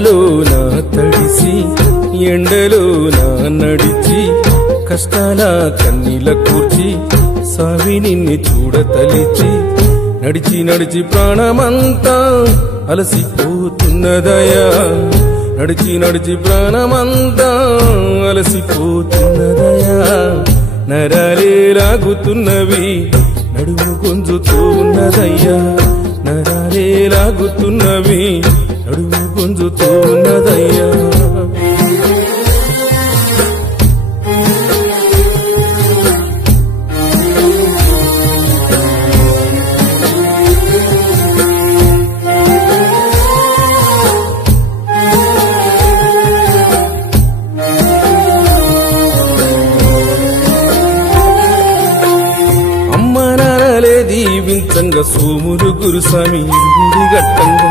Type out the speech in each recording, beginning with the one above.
వానలో నా తడిసి ఎండలో నా నడిచి కష్టాల కన్నీల కూర్చి సావి నిన్ను చూడతలిచి నడిచి నడిచి ప్రాణమంతా అలసిపోతున్నదయా నడిచి నడిచి ప్రాణమంతా అలసిపోతున్నదయా నరాలే లాగుతున్నవి నడుము గుంజుతూ ఉన్నదయ్యా నరాలే లాగుతున్నవి నడుము గుంజుతూ ఉన్నదయ్యా దీవించంగా సోములు గురుస్వామి ఇరుగుడి గట్టంగా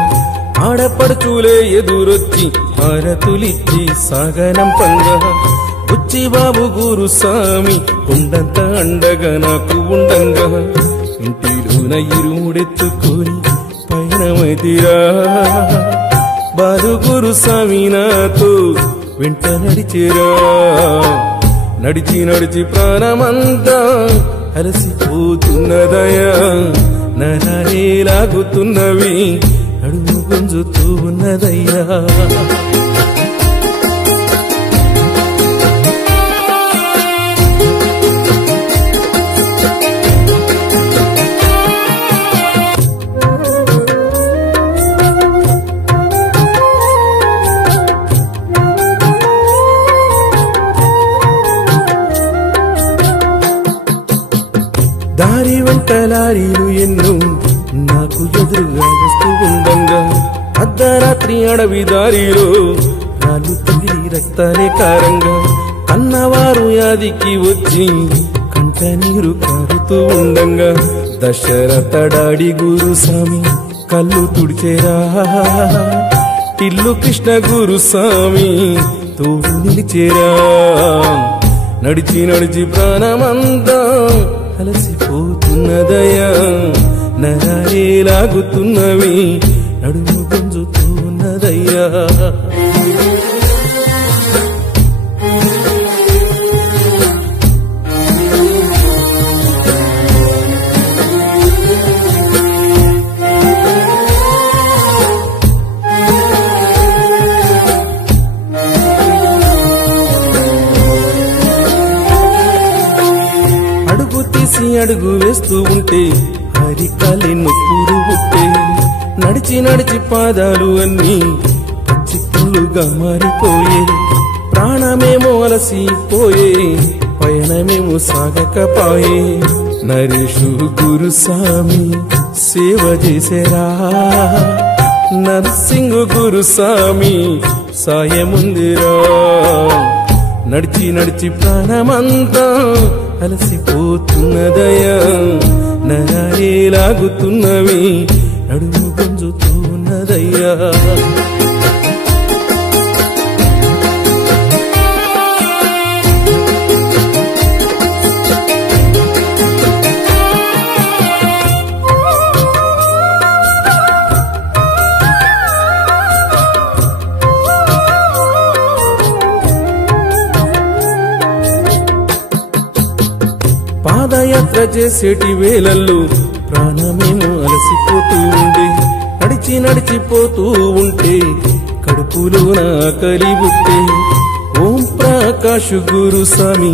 ఆడపడుచులే ఎదురొచ్చి హారతులిచ్చి సాగనంపంగా వచ్చి బాబు గురుస్వామి కొండంత అండగా నాకు ఉండంగా ఇంటిలోన ఇరుముడెత్తుకొని పయనమైతిరా బాలు గురుస్వామి నాతో వెంట నడిచేరా నడిచి నడిచి ప్రాణమంతా అలసిపోతున్నదయా నరాలే లాగుతున్నవి నడుము గుంజుతూ ఉన్నదయ్యా దారి వెంట లారీలు ఎన్నో నాకు ఎదురుగా వస్తూ ఉండంగా అర్ధరాత్రి అడవి దారిలో రాళ్ళు తగిలి రక్తాలే కారంగా అన్నవారు యాదికి వచ్చి కంట నీరు కారుతూ ఉండంగా దశరథ డాడి గురుస్వామి కళ్ళు తుడిచేరా ఇల్లు కృష్ణ గురుస్వామి తోడు నిలిచేరా నడిచి నడిచి ప్రాణమంతా అలసిపోతున్నదయా నరాలే లాగుతున్నవి నడుము గుంజుతూ ఉన్నదయ్యా అడుగు వేస్తూ ఉంటే హరికాలే నొప్పులు పుట్టే నడిచి నడిచి పాదాలు అన్నీ పచ్చిపుల్లుగా మారిపోయే ప్రాణమేమో అలసిపోయే పయనమేమో సాగకపాయే నరేషు గురుస్వామి సేవ చేసేరా నరసింహ గురుస్వామి సాయముందిరా నడిచి నడిచి ప్రాణమంతా అలసిపోతున్నదయా నరాలే లాగుతున్నవి నడుము గుంజుతూ ఉన్నదయ్యా పాదయాత్ర చేసేటి వేళల్లో ప్రాణమేమో అలసిపోతూ ఉండే నడిచి నడిచిపోతూ ఉంటే కడుపులో నా కలిబుట్టే ఓం ప్రకాష్ గురుస్వామి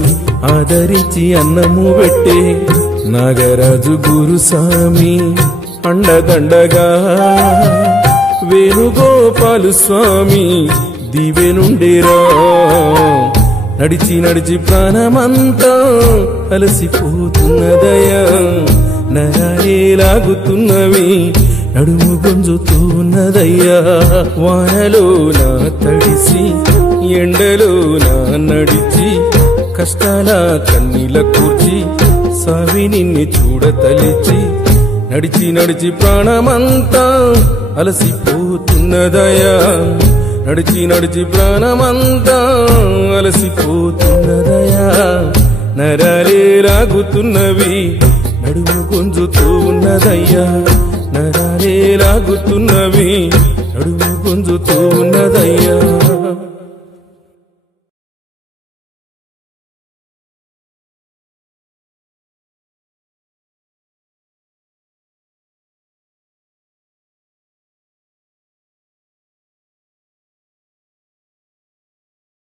ఆదరించి అన్నము పెట్టే నాగరాజు గురుస్వామి అండదండగా వేణుగోపాలు స్వామి దివెనుండేరా నడిచి నడిచి ప్రాణమంతా అలసిపోతున్నదయా నరాలే లాగుతున్నవి నడుము గుంజుతూ ఉన్నదయ్యా వానలో నా తడిసి ఎండలో నా నడిచి కష్టాల కన్నీల కూర్చి సావి నిన్ను చూడతలిచి నడిచి నడిచి ప్రాణమంతా అలసిపోతున్నదయా నడిచి నడిచి ప్రాణమంతా అలసిపోతున్నదయా నరాలే లాగుతున్నవి నడుము గుంజుతూ ఉన్నదయ్యా నరాలే లాగుతున్నవి నడుము గుంజుతూ ఉన్నదయ్యా